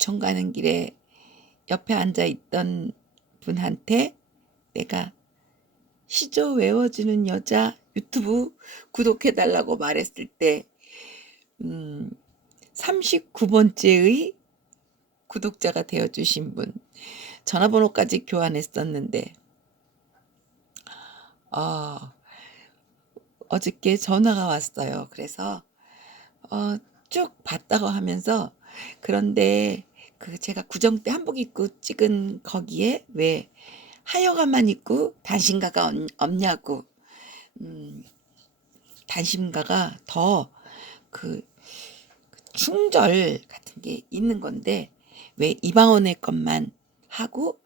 구청 가는 길에 옆에 앉아있던 분한테 내가 시조 외워주는 여자 유튜브 구독해달라고 말했을 때 39번째의 구독자가 되어주신 분, 전화번호까지 교환했었는데 어저께 전화가 왔어요. 그래서 쭉 봤다고 하면서, 그런데 그 제가 구정 때 한복 입고 찍은 거기에 왜 하여가만 입고 단신가가 없냐고. 단신가가 더 그 충절 같은 게 있는 건데 왜 이방원의 것만 하고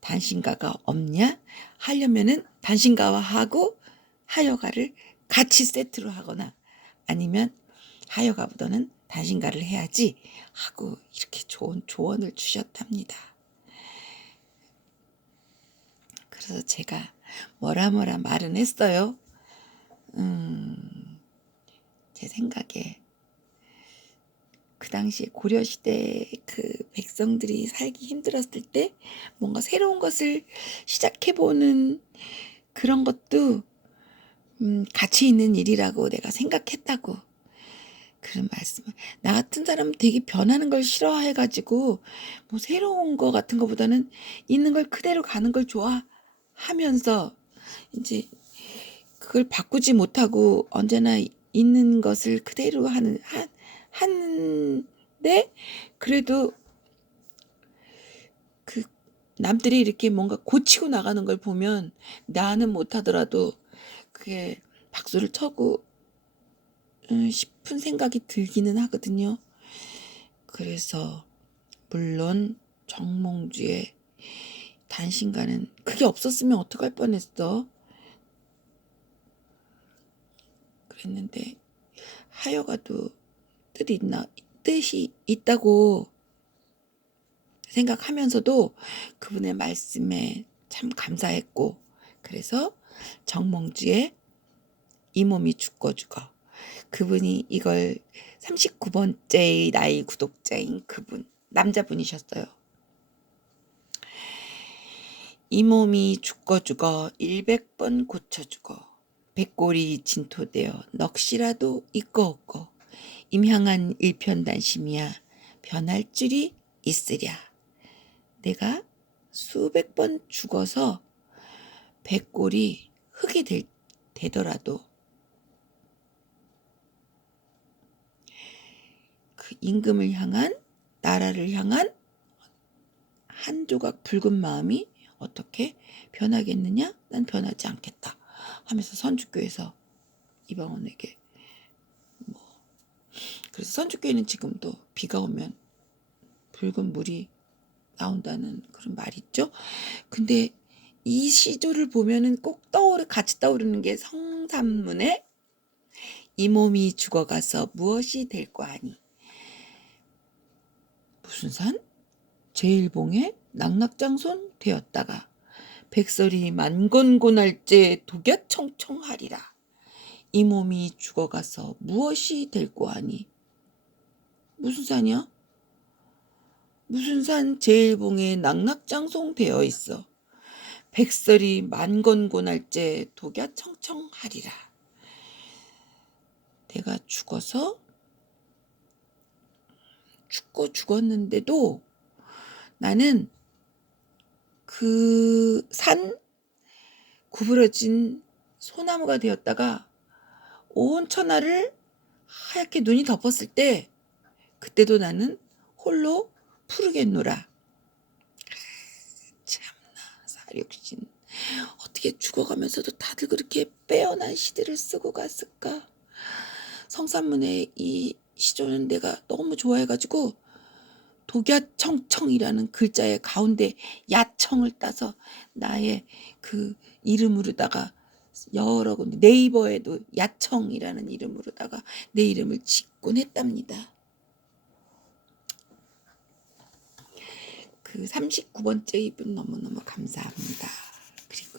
단신가가 없냐? 하려면은 단신가와 하고 하여가를 같이 세트로 하거나 아니면 하여가보다는 단신가를 해야지 하고 이렇게 좋은 조언을 주셨답니다. 그래서 제가 뭐라 말은 했어요. 제 생각에 그 당시에 고려시대 그 백성들이 살기 힘들었을 때 뭔가 새로운 것을 시작해보는 그런 것도 가치 있는 일이라고 내가 생각했다고 그런 말씀을. 나 같은 사람은 되게 변하는 걸 싫어해가지고 뭐 새로운 거 같은 거보다는 있는 걸 그대로 가는 걸 좋아하면서 이제 그걸 바꾸지 못하고 언제나 있는 것을 그대로 하는데 그래도 그 남들이 이렇게 뭔가 고치고 나가는 걸 보면 나는 못하더라도 그게 박수를 쳐고 싶은 생각이 들기는 하거든요. 그래서 물론 정몽주의 단신가는 그게 없었으면 어떡할 뻔했어. 그랬는데 하여가도 뜻이 있다고 생각하면서도 그분의 말씀에 참 감사했고, 그래서 정몽주의 이 몸이 죽고 그분이 이걸 39번째의 나의 구독자인 그분, 남자분이셨어요. 이 몸이 죽고 100번 고쳐주고 백골이 진토되어 넋이라도 있고 없고 임향한 일편단심이야 변할 줄이 있으랴. 내가 수백 번 죽어서 백골이 흙이 되더라도 그 임금을 향한, 나라를 향한 한 조각 붉은 마음이 어떻게 변하겠느냐? 난 변하지 않겠다 하면서 선주교에서 이방원에게 그래서 선주교회는 지금도 비가 오면 붉은 물이 나온다는 그런 말이 있죠. 근데 이 시조를 보면은 꼭 같이 떠오르는 게 성산문에 이 몸이 죽어가서 무엇이 될꼬 하니. 무슨 산? 제일봉에 낙낙장손 되었다가 백설이 만건곤할제 독야청청하리라. 이 몸이 죽어가서 무엇이 될꼬 하니. 무슨 산이야? 무슨 산 제일봉에 낙낙장송 되어 있어. 백설이 만건곤할제 독야청청하리라. 내가 죽어서 죽었는데도 나는 그 산 구부러진 소나무가 되었다가 온 천하를 하얗게 눈이 덮었을 때 그때도 나는 홀로 푸르겠노라. 참나 사력신. 어떻게 죽어가면서도 다들 그렇게 빼어난 시들을 쓰고 갔을까. 성산문의 이 시조는 내가 너무 좋아해가지고 독야청청이라는 글자의 가운데 야청을 따서 나의 그 이름으로다가 여러 군데 네이버에도 야청이라는 이름으로다가 내 이름을 짓곤 했답니다. 그 39번째 이분 너무너무 감사합니다. 그리고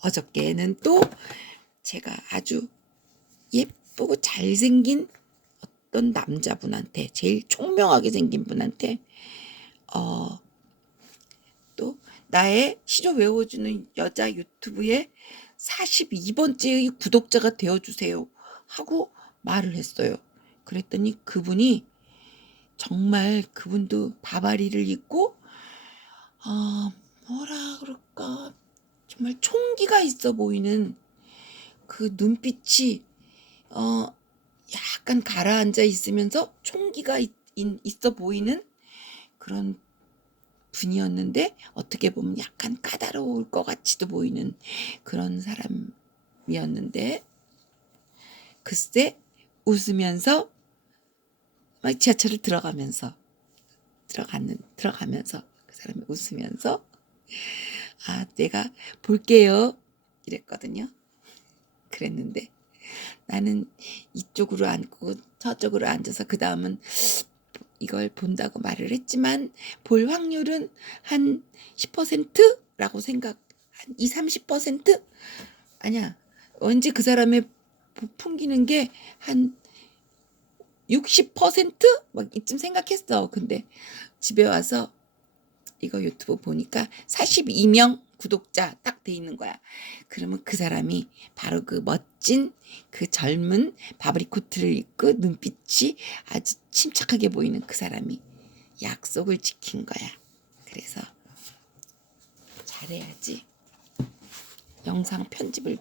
어저께는 또 제가 아주 예쁘고 잘생긴 어떤 남자분한테, 제일 총명하게 생긴 분한테 또 나의 시조 외워주는 여자 유튜브에 42번째의 구독자가 되어주세요 하고 말을 했어요. 그랬더니 그분이 정말 그분도 바바리를 입고 뭐라 그럴까, 정말 총기가 있어 보이는 그 눈빛이 약간 가라앉아 있으면서 총기가 있어 보이는 그런 분이었는데, 어떻게 보면 약간 까다로울 것 같이도 보이는 그런 사람이었는데, 글쎄 웃으면서 막 지하철을 들어가면서 그 사람이 웃으면서 내가 볼게요 이랬거든요. 그랬는데 나는 이쪽으로 앉고 저쪽으로 앉아서 그 다음은 이걸 본다고 말을 했지만 볼 확률은 한 10%라고 생각, 한 20-30%? 아니야, 왠지 그 사람의 풍기는 게 한 60%? 막 이쯤 생각했어. 근데 집에 와서 이거 유튜브 보니까 42명 구독자 딱 돼 있는 거야. 그러면 그 사람이 바로 그 멋진 그 젊은 바브리 코트를 입고 눈빛이 아주 침착하게 보이는 그 사람이 약속을 지킨 거야. 그래서 잘해야지. 영상 편집을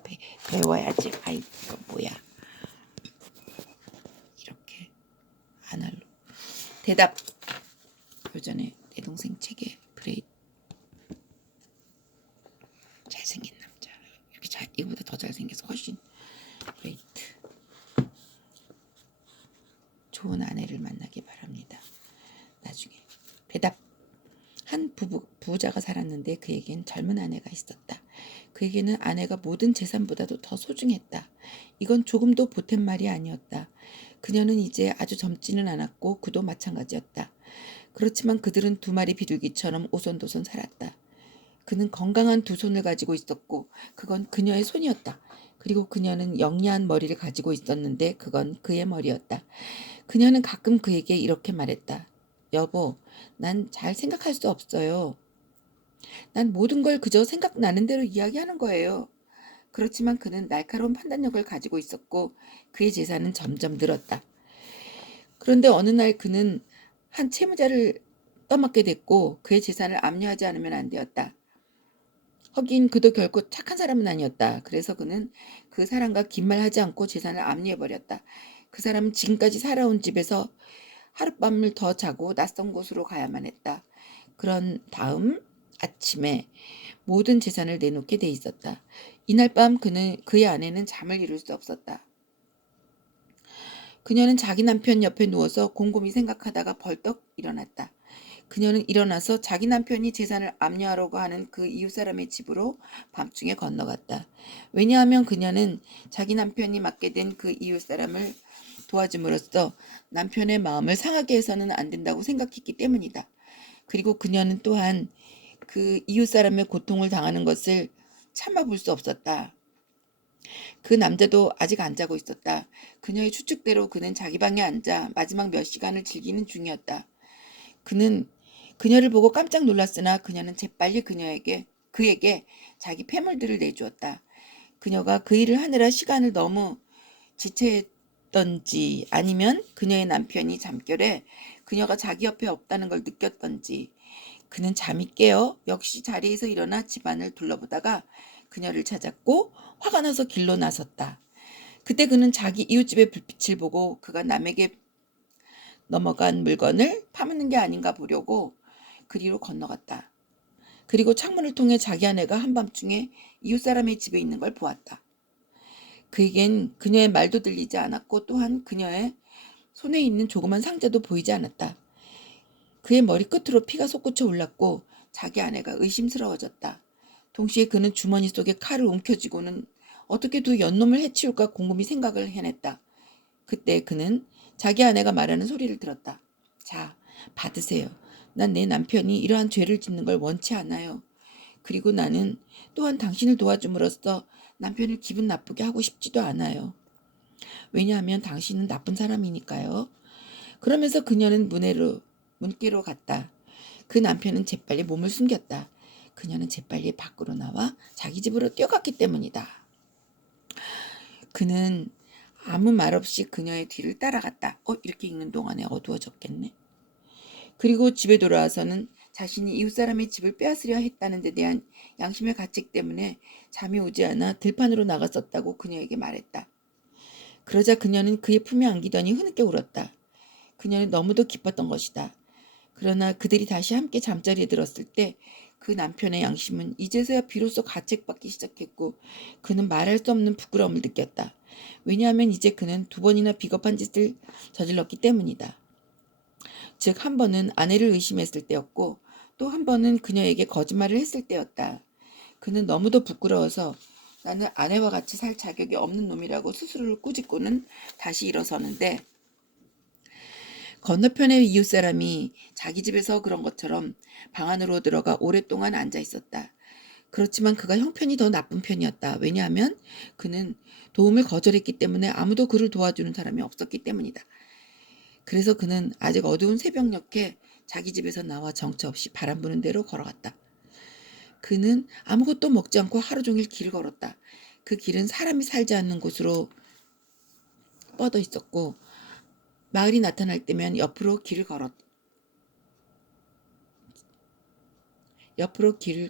배워야지. 아이 이거 뭐야. 이렇게 아날로 대답. 요전에 내 동생 책에 잘생긴 남자, 이렇게 이거보다 더 잘생겨서 훨씬 브레이트. 좋은 아내를 만나기 바랍니다. 나중에. 대답. 한 부자가 살았는데 그에겐 젊은 아내가 있었다. 그에게는 아내가 모든 재산보다도 더 소중했다. 이건 조금도 보탠 말이 아니었다. 그녀는 이제 아주 젊지는 않았고 그도 마찬가지였다. 그렇지만 그들은 두 마리 비둘기처럼 오손도손 살았다. 그는 건강한 두 손을 가지고 있었고 그건 그녀의 손이었다. 그리고 그녀는 영리한 머리를 가지고 있었는데 그건 그의 머리였다. 그녀는 가끔 그에게 이렇게 말했다. 여보, 난 잘 생각할 수 없어요. 난 모든 걸 그저 생각나는 대로 이야기하는 거예요. 그렇지만 그는 날카로운 판단력을 가지고 있었고 그의 재산은 점점 늘었다. 그런데 어느 날 그는 한 채무자를 떠맡게 됐고 그의 재산을 압류하지 않으면 안 되었다. 하긴 그도 결코 착한 사람은 아니었다. 그래서 그는 그 사람과 긴 말 하지 않고 재산을 압류해버렸다. 그 사람은 지금까지 살아온 집에서 하룻밤을 더 자고 낯선 곳으로 가야만 했다. 그런 다음 아침에 모든 재산을 내놓게 돼 있었다. 이날 밤 그의 아내는 잠을 이룰 수 없었다. 그녀는 자기 남편 옆에 누워서 곰곰이 생각하다가 벌떡 일어났다. 그녀는 일어나서 자기 남편이 재산을 압류하려고 하는 그 이웃 사람의 집으로 밤중에 건너갔다. 왜냐하면 그녀는 자기 남편이 맡게 된 그 이웃 사람을 도와줌으로써 남편의 마음을 상하게 해서는 안 된다고 생각했기 때문이다. 그리고 그녀는 또한 그 이웃 사람의 고통을 당하는 것을 참아볼 수 없었다. 그 남자도 아직 안 자고 있었다. 그녀의 추측대로 그는 자기 방에 앉아 마지막 몇 시간을 즐기는 중이었다. 그는 그녀를 보고 깜짝 놀랐으나 그녀는 재빨리 그에게 자기 폐물들을 내주었다. 그녀가 그 일을 하느라 시간을 너무 지체했던지 아니면 그녀의 남편이 잠결에 그녀가 자기 옆에 없다는 걸 느꼈던지 그는 잠이 깨어 역시 자리에서 일어나 집안을 둘러보다가 그녀를 찾았고 화가 나서 길로 나섰다. 그때 그는 자기 이웃집의 불빛을 보고 그가 남에게 넘어간 물건을 파묻는 게 아닌가 보려고 그리로 건너갔다. 그리고 창문을 통해 자기 아내가 한밤중에 이웃 사람의 집에 있는 걸 보았다. 그에겐 그녀의 말도 들리지 않았고 또한 그녀의 손에 있는 조그만 상자도 보이지 않았다. 그의 머리끝으로 피가 솟구쳐 올랐고 자기 아내가 의심스러워졌다. 동시에 그는 주머니 속에 칼을 움켜쥐고는 어떻게 두 연놈을 해치울까 곰곰이 생각을 해냈다. 그때 그는 자기 아내가 말하는 소리를 들었다. 자, 받으세요. 난 내 남편이 이러한 죄를 짓는 걸 원치 않아요. 그리고 나는 또한 당신을 도와줌으로써 남편을 기분 나쁘게 하고 싶지도 않아요. 왜냐하면 당신은 나쁜 사람이니까요. 그러면서 그녀는 문께로 갔다. 그 남편은 재빨리 몸을 숨겼다. 그녀는 재빨리 밖으로 나와 자기 집으로 뛰어갔기 때문이다. 그는 아무 말 없이 그녀의 뒤를 따라갔다. 이렇게 읽는 동안에 어두워졌겠네. 그리고 집에 돌아와서는 자신이 이웃 사람의 집을 빼앗으려 했다는 데 대한 양심의 가책 때문에 잠이 오지 않아 들판으로 나갔었다고 그녀에게 말했다. 그러자 그녀는 그의 품에 안기더니 흐느껴 울었다. 그녀는 너무도 기뻤던 것이다. 그러나 그들이 다시 함께 잠자리에 들었을 때 그 남편의 양심은 이제서야 비로소 가책받기 시작했고 그는 말할 수 없는 부끄러움을 느꼈다. 왜냐하면 이제 그는 2번이나 비겁한 짓을 저질렀기 때문이다. 즉, 한 번은 아내를 의심했을 때였고 또 한 번은 그녀에게 거짓말을 했을 때였다. 그는 너무도 부끄러워서 나는 아내와 같이 살 자격이 없는 놈이라고 스스로를 꾸짖고는 다시 일어서는데 건너편의 이웃 사람이 자기 집에서 그런 것처럼 방 안으로 들어가 오랫동안 앉아 있었다. 그렇지만 그가 형편이 더 나쁜 편이었다. 왜냐하면 그는 도움을 거절했기 때문에 아무도 그를 도와주는 사람이 없었기 때문이다. 그래서 그는 아직 어두운 새벽녘에 자기 집에서 나와 정처 없이 바람 부는 대로 걸어갔다. 그는 아무것도 먹지 않고 하루 종일 길을 걸었다. 그 길은 사람이 살지 않는 곳으로 뻗어 있었고 마을이 나타날 때면 옆으로 길을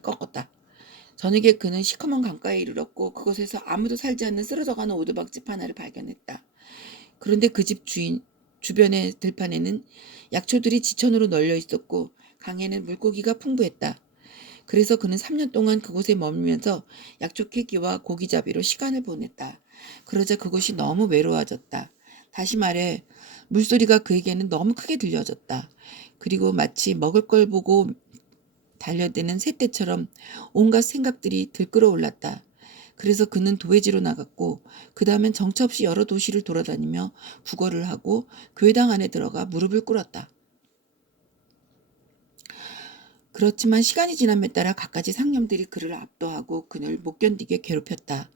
꺾었다. 저녁에 그는 시커먼 강가에 이르렀고 그곳에서 아무도 살지 않는 쓰러져가는 오두막집 하나를 발견했다. 그런데 그 집 주변의 들판에는 약초들이 지천으로 널려 있었고 강에는 물고기가 풍부했다. 그래서 그는 3년 동안 그곳에 머물면서 약초 캐기와 고기잡이로 시간을 보냈다. 그러자 그곳이 너무 외로워졌다. 다시 말해 물소리가 그에게는 너무 크게 들려졌다. 그리고 마치 먹을 걸 보고 달려드는 새떼처럼 온갖 생각들이 들끓어올랐다. 그래서 그는 도회지로 나갔고 그 다음엔 정처 없이 여러 도시를 돌아다니며 구걸을 하고 교회당 안에 들어가 무릎을 꿇었다. 그렇지만 시간이 지남에 따라 갖가지 상념들이 그를 압도하고 그를 못 견디게 괴롭혔다.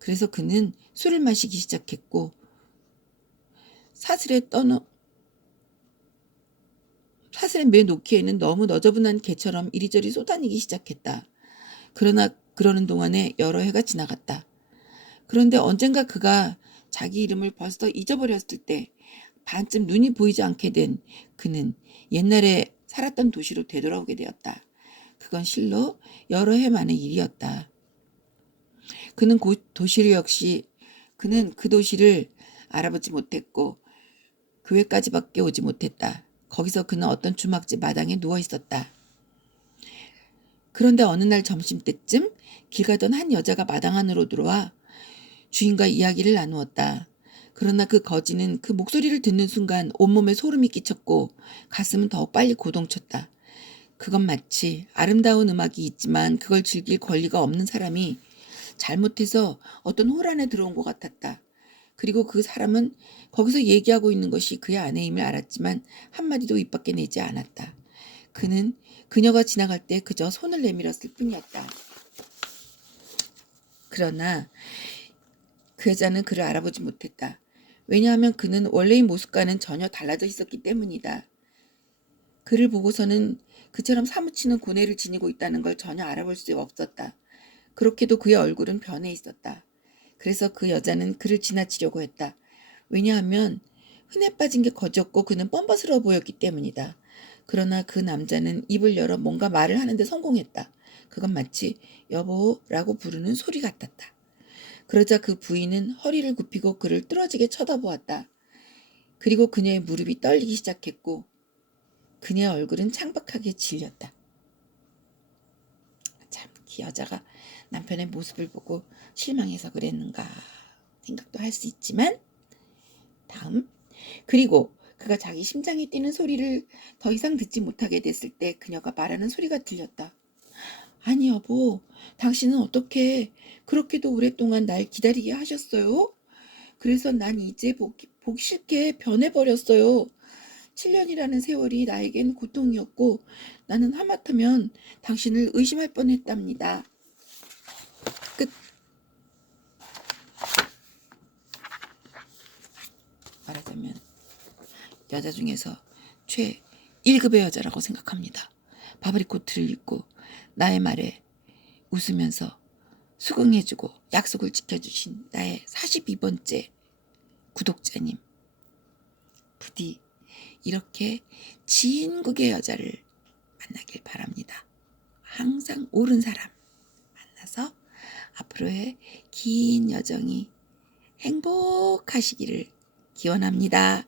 그래서 그는 술을 마시기 시작했고 사슬의 매 놓기에는 너무 너저분한 개처럼 이리저리 쏘다니기 시작했다. 그러나 그러는 동안에 여러 해가 지나갔다. 그런데 언젠가 그가 자기 이름을 벌써 잊어버렸을 때 반쯤 눈이 보이지 않게 된 그는 옛날에 살았던 도시로 되돌아오게 되었다. 그건 실로 여러 해 만의 일이었다. 그는 그 도시를 알아보지 못했고 교회까지밖에 오지 못했다. 거기서 그는 어떤 주막집 마당에 누워 있었다. 그런데 어느 날 점심때쯤 길 가던 한 여자가 마당 안으로 들어와 주인과 이야기를 나누었다. 그러나 그 거지는 그 목소리를 듣는 순간 온몸에 소름이 끼쳤고 가슴은 더욱 빨리 고동쳤다. 그건 마치 아름다운 음악이 있지만 그걸 즐길 권리가 없는 사람이 잘못해서 어떤 홀 안에 들어온 것 같았다. 그리고 그 사람은 거기서 얘기하고 있는 것이 그의 아내임을 알았지만 한마디도 입 밖에 내지 않았다. 그는 그녀가 지나갈 때 그저 손을 내밀었을 뿐이었다. 그러나 그 여자는 그를 알아보지 못했다. 왜냐하면 그는 원래의 모습과는 전혀 달라져 있었기 때문이다. 그를 보고서는 그처럼 사무치는 고뇌를 지니고 있다는 걸 전혀 알아볼 수 없었다. 그렇게도 그의 얼굴은 변해 있었다. 그래서 그 여자는 그를 지나치려고 했다. 왜냐하면 흔해 빠진 게 거지였고 그는 뻔뻔스러워 보였기 때문이다. 그러나 그 남자는 입을 열어 뭔가 말을 하는데 성공했다. 그건 마치 여보라고 부르는 소리 같았다. 그러자 그 부인은 허리를 굽히고 그를 뚫어지게 쳐다보았다. 그리고 그녀의 무릎이 떨리기 시작했고 그녀의 얼굴은 창백하게 질렸다. 참, 그 여자가 남편의 모습을 보고 실망해서 그랬는가 생각도 할 수 있지만 다음. 그리고 그가 자기 심장이 뛰는 소리를 더 이상 듣지 못하게 됐을 때 그녀가 말하는 소리가 들렸다. 아니 여보, 당신은 어떻게 그렇게도 오랫동안 날 기다리게 하셨어요? 그래서 난 이제 보기 싫게 변해버렸어요. 7년이라는 세월이 나에겐 고통이었고 나는 하마터면 당신을 의심할 뻔했답니다. 끝. 말하자면 여자 중에서 최 1급의 여자라고 생각합니다. 바브리 코트를 입고 나의 말에 웃으면서 수긍해주고 약속을 지켜주신 나의 42번째 구독자님, 부디 이렇게 진국의 여자를 만나길 바랍니다. 항상 옳은 사람 만나서 앞으로의 긴 여정이 행복하시기를 기원합니다.